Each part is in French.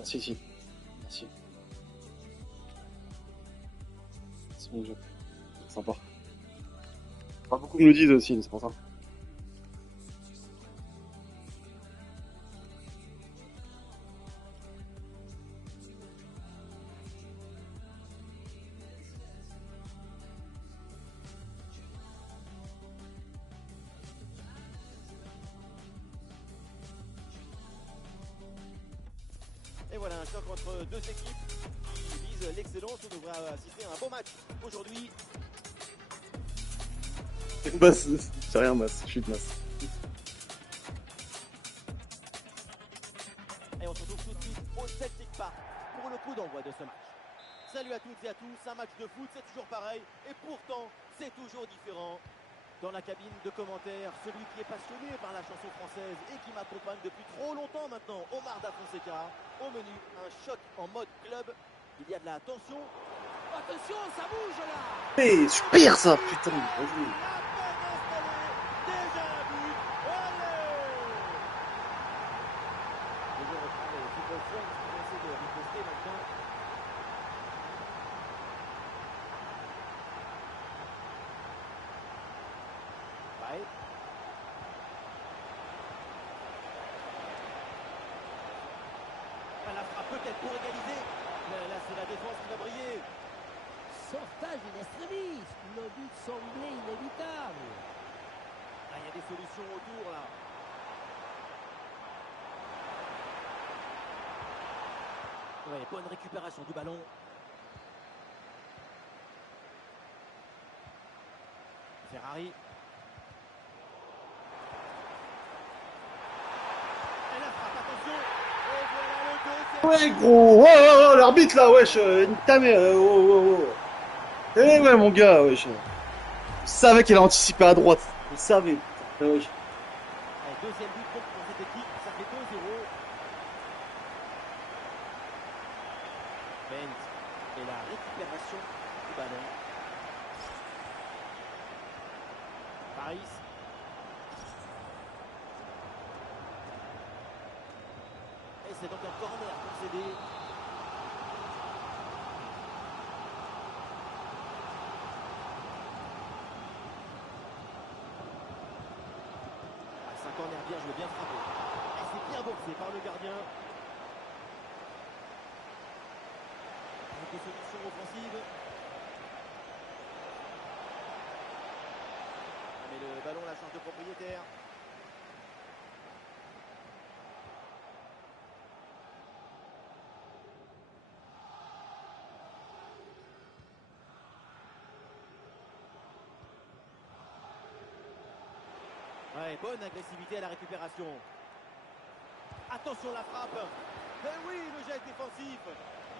Merci, si. Merci. C'est mon jeu. C'est sympa. Pas beaucoup me le disent aussi, c'est pour ça. Et voilà un choc entre deux équipes qui visent l'excellence. On devrait assister à un beau match aujourd'hui. Masse, c'est rien, masse. Je suis de masse. Et on se retrouve tout de suite au Celtic Park pour le coup d'envoi de ce match. Salut à toutes et à tous, un match de foot, c'est toujours pareil, et pourtant, c'est toujours différent. Dans la cabine de commentaires, celui qui est passionné par la chanson française et qui m'accompagne depuis trop longtemps maintenant, Omar Da Fonseca. Au menu, un choc en mode club. Il y a de la tension. Attention, ça bouge là! Eh, super ça, putain, vas-y. La peine installée, déjà un but. Allez! Et je reprends les football friends qui vont essayer de riposter maintenant. Ouais. La frappe peut-être pour égaliser. Là, c'est la défense qui va briller. Sauvetage in extremis. Le but semblait inévitable. Ah, il y a des solutions autour là. Ouais, bonne récupération du ballon. Ferrari. Et la frappe, attention. Et voilà le deuxième. Ouais, gros. Oh, oh, oh, l'arbitre là, wesh. Nique ta mère. Oh, oh, oh. Eh ouais, mon gars, wesh. Je savais qu'il a anticipé à droite. Je savais, putain. Wesh. Allez, deuxième but pour cette équipe, ça fait 2-0. Bent et la récupération du ballon. Paris. Et c'est donc un corner concédé. Ah, c'est un corner bien joué, bien frappé. Et c'est bien boxé par le gardien. Avec des solutions offensives. Ah, mais le ballon la change de propriétaire. Ouais, bonne agressivité à la récupération. Attention la frappe. Eh oui, le geste défensif.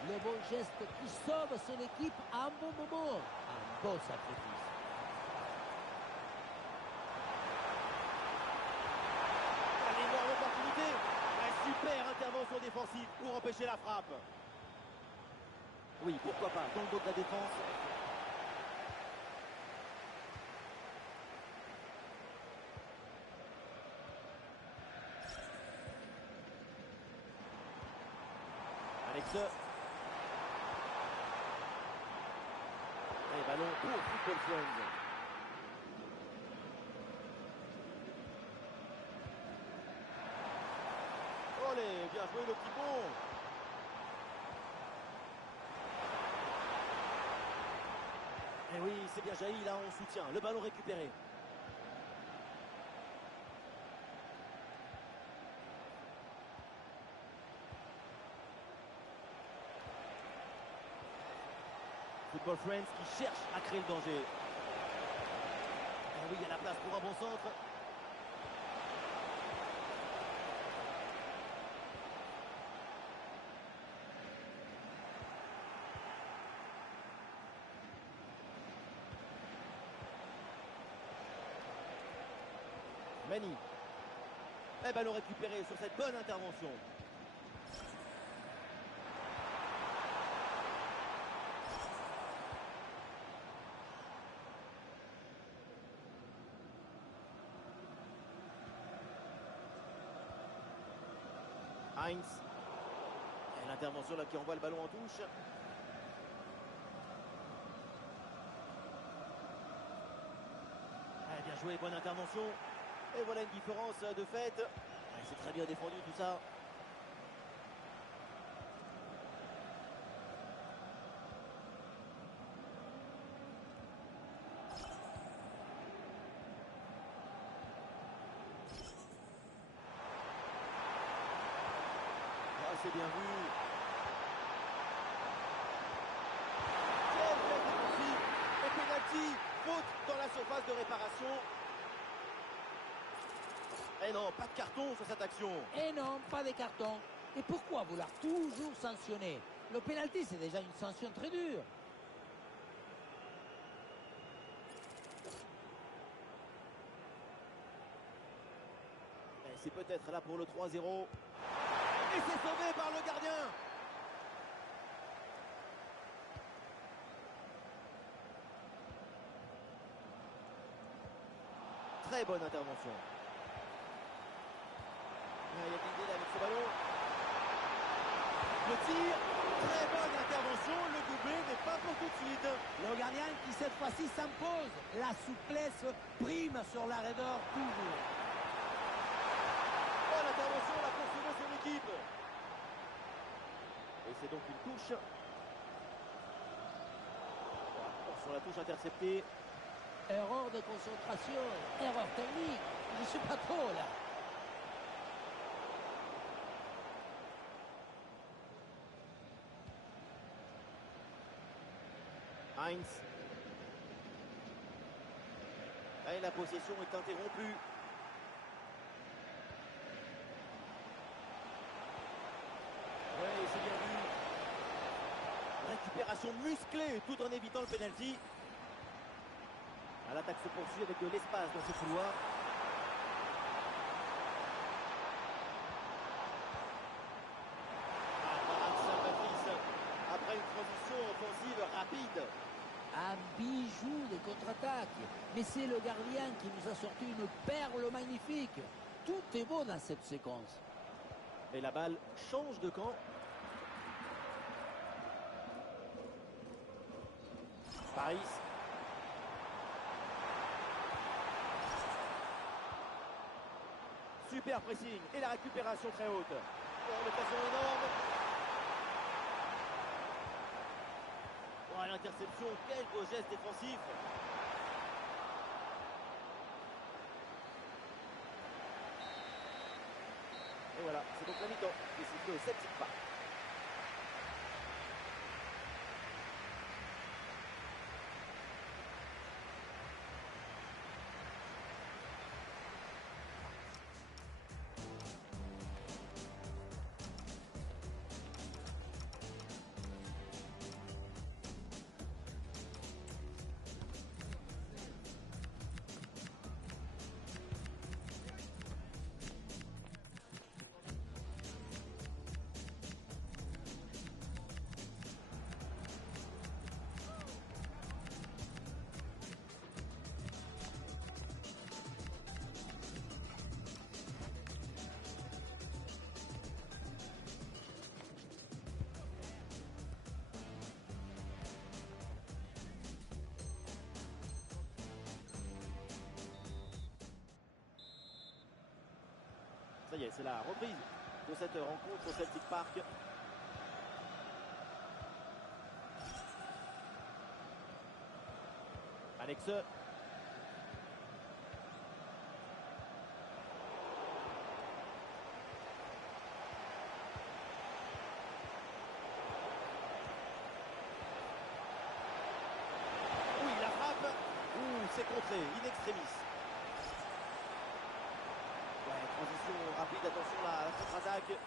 Le bon geste qui sauve son équipe à un bon moment. Un bon sacrifice. Une énorme opportunité. Ouais, super intervention défensive pour empêcher la frappe. Oui, pourquoi pas, dans le dos de la défense. Avec ce. Et ballon pour Football Friends. Olé, bien joué le petit pont. Et oui, c'est bien jailli là, on soutient. Le ballon récupéré. Football Friends qui cherche à créer le danger. Et oui, il y a la place pour un bon centre. Mani. Et ballon récupéré sur cette bonne intervention. Heinz. Et L'intervention là qui envoie le ballon en touche. Ah, bien joué, bonne intervention. Et voilà une différence de fait. Ouais, c'est très bien défendu tout ça. Ah, c'est bien vu. Quel geste défensif. Et penalty. Faute dans la surface de réparation. Et non, pas de carton sur cette action. Et non, pas de carton. Et pourquoi vouloir toujours sanctionner? Le pénalty, c'est déjà une sanction très dure. Et c'est peut-être là pour le 3-0. Et c'est sauvé par le gardien. Très bonne intervention. Il y a l'idée avec ce ballon. Le tir, très bonne intervention. Le doublé n'est pas pour tout de suite. Le gardien qui cette fois-ci s'impose. La souplesse prime sur la raideur toujours. Bonne intervention là pour sauver son équipe. Et c'est donc une touche. Sur la touche interceptée. Erreur de concentration, erreur technique. Je ne sais pas trop là. Heinz. Et la possession est interrompue. Ouais, c'est bien vu. Récupération musclée tout en évitant le penalty. L'attaque se poursuit avec de l'espace dans ce couloir. Après une transition offensive rapide. Un bijou de contre-attaque. Mais c'est le gardien qui nous a sorti une perle magnifique. Tout est beau dans cette séquence. Mais la balle change de camp. Paris. Super pressing et la récupération très haute. Oh, l'occasion énorme. Oh, l'interception, quel beau geste défensif. Et voilà, c'est donc la mi-temps qui est sifflée au Celtic Park. Ça y est, c'est la reprise de cette rencontre au Celtic Park. Alex. Oui, la frappe. C'est contré, in extremis. Ouais, transition rapide, attention à la contre-attaque.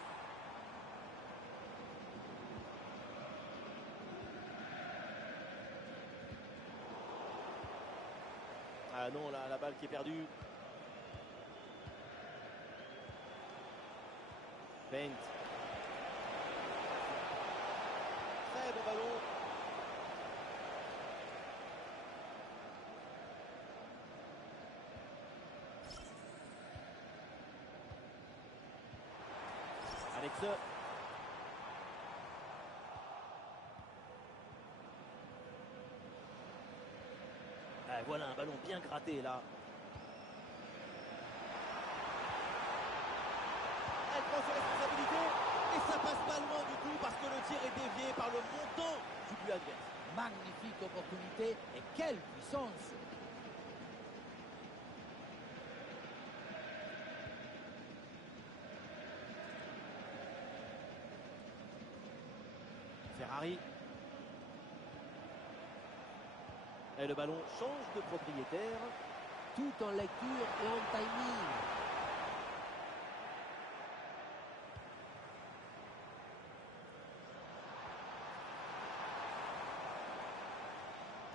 Ah non, la balle qui est perdue. Bent. Très bon ballon. Alex. Ouais, voilà un ballon bien gratté là. Elle prend ses responsabilités et ça passe pas loin du tout parce que le tir est dévié par le montant du but adverse. Magnifique opportunité et quelle puissance! Ferrari. Et le ballon change de propriétaire. Tout en lecture et en timing.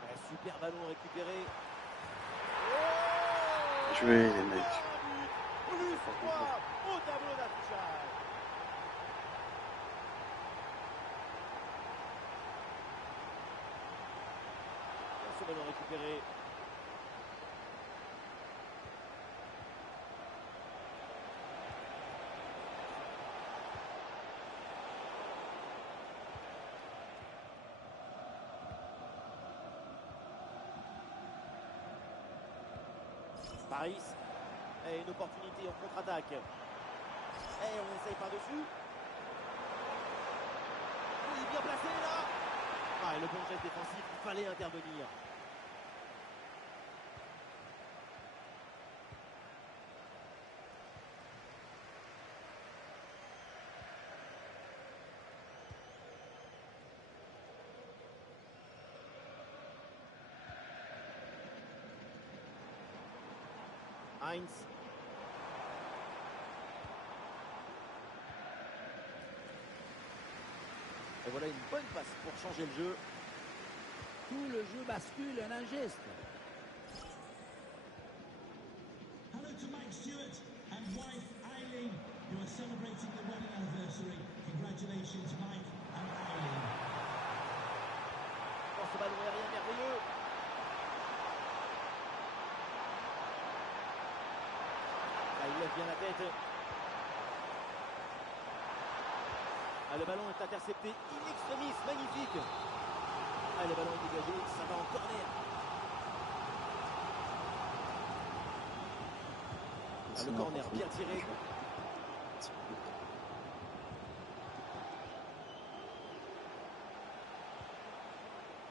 Ouais, super ballon récupéré. Jouer les mecs. Plus 3 au tableau d'affichage. Ce ballon récupéré. Paris. Et une opportunité en contre-attaque. Et on essaye par-dessus. Il est bien placé là. Ah, et le bon geste défensif, il fallait intervenir. Heinz. Et voilà une bonne passe pour changer le jeu. Tout le jeu bascule en un geste. Hello to Mike Stewart and wife Eileen, who are celebrating the wedding anniversary. Congratulations, Mike and Eileen. Dans ce ballon aérien merveilleux. Là, il lève bien la tête. Ah, le ballon est intercepté in extremis, magnifique. Ah, le ballon est dégagé, ça va en corner. Ah, le corner bien tiré.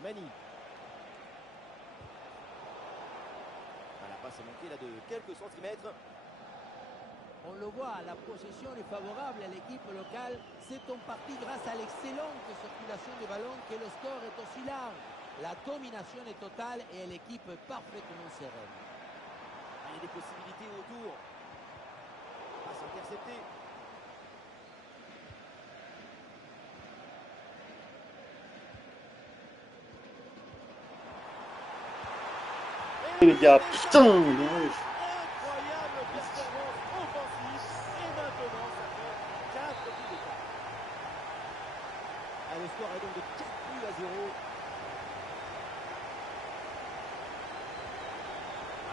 Mani. Ah, la passe est manquée là de quelques centimètres. On le voit, la possession est favorable à l'équipe locale. C'est en partie grâce à l'excellente circulation du ballon que le score est aussi large. La domination est totale et l'équipe est parfaitement sereine. Ah, il y a des possibilités autour. Passe interceptée. Les gars, putain, mais ouais. Incroyable performance offensive. Et maintenant, ça fait 4 buts d'écart. Ah, le score est donc de 4 buts à 0.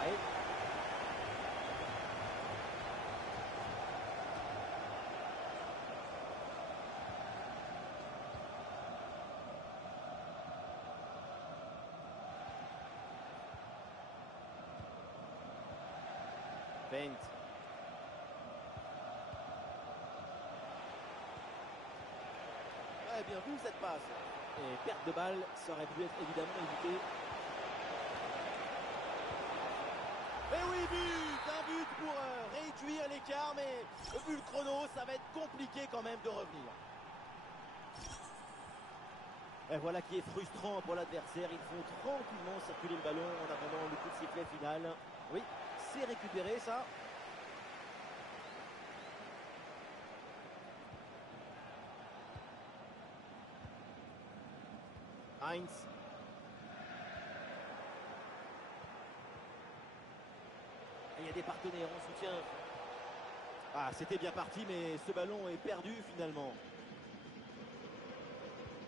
Allez. Feint. Ouais, bien vu cette passe. Et perte de balle, ça aurait pu être évidemment évité. Et oui, but! Un but pour réduire l'écart, mais vu le chrono, ça va être compliqué quand même de revenir. Et voilà qui est frustrant pour l'adversaire. Ils font tranquillement circuler le ballon en attendant le coup de sifflet final. Oui, c'est récupéré ça. Heinz. Et il y a des partenaires en soutien. Ah, c'était bien parti, mais ce ballon est perdu finalement.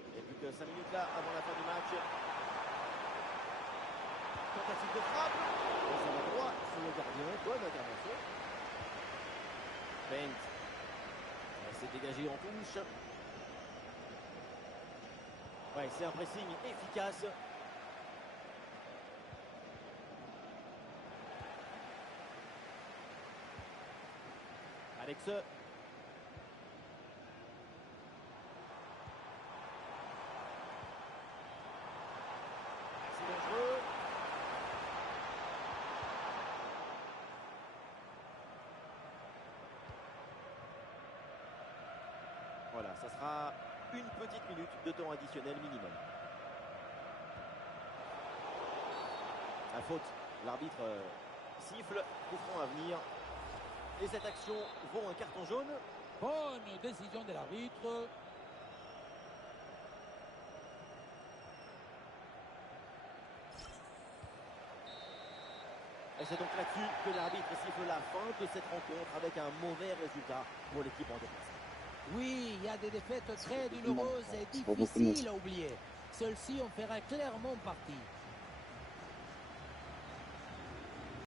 Il n'y a plus que 5 minutes là avant la fin du match. Tentative de frappe. Et ça va droit sur le gardien. Bonne intervention. Feint. C'est dégagé en touche. Ouais, c'est un pressing efficace. Avec ce... C'est dangereux. Voilà, ça sera une petite minute de temps additionnel minimum. La faute, l'arbitre siffle, coup franc à venir. Et cette action vaut un carton jaune. Bonne décision de l'arbitre. Et c'est donc là-dessus que l'arbitre siffle la fin de cette rencontre avec un mauvais résultat pour l'équipe en déplacement. Oui, il y a des défaites très beaucoup de monde, douloureuses et c'est pas beaucoup de monde. difficiles à oublier. Celle-ci en fera clairement partie.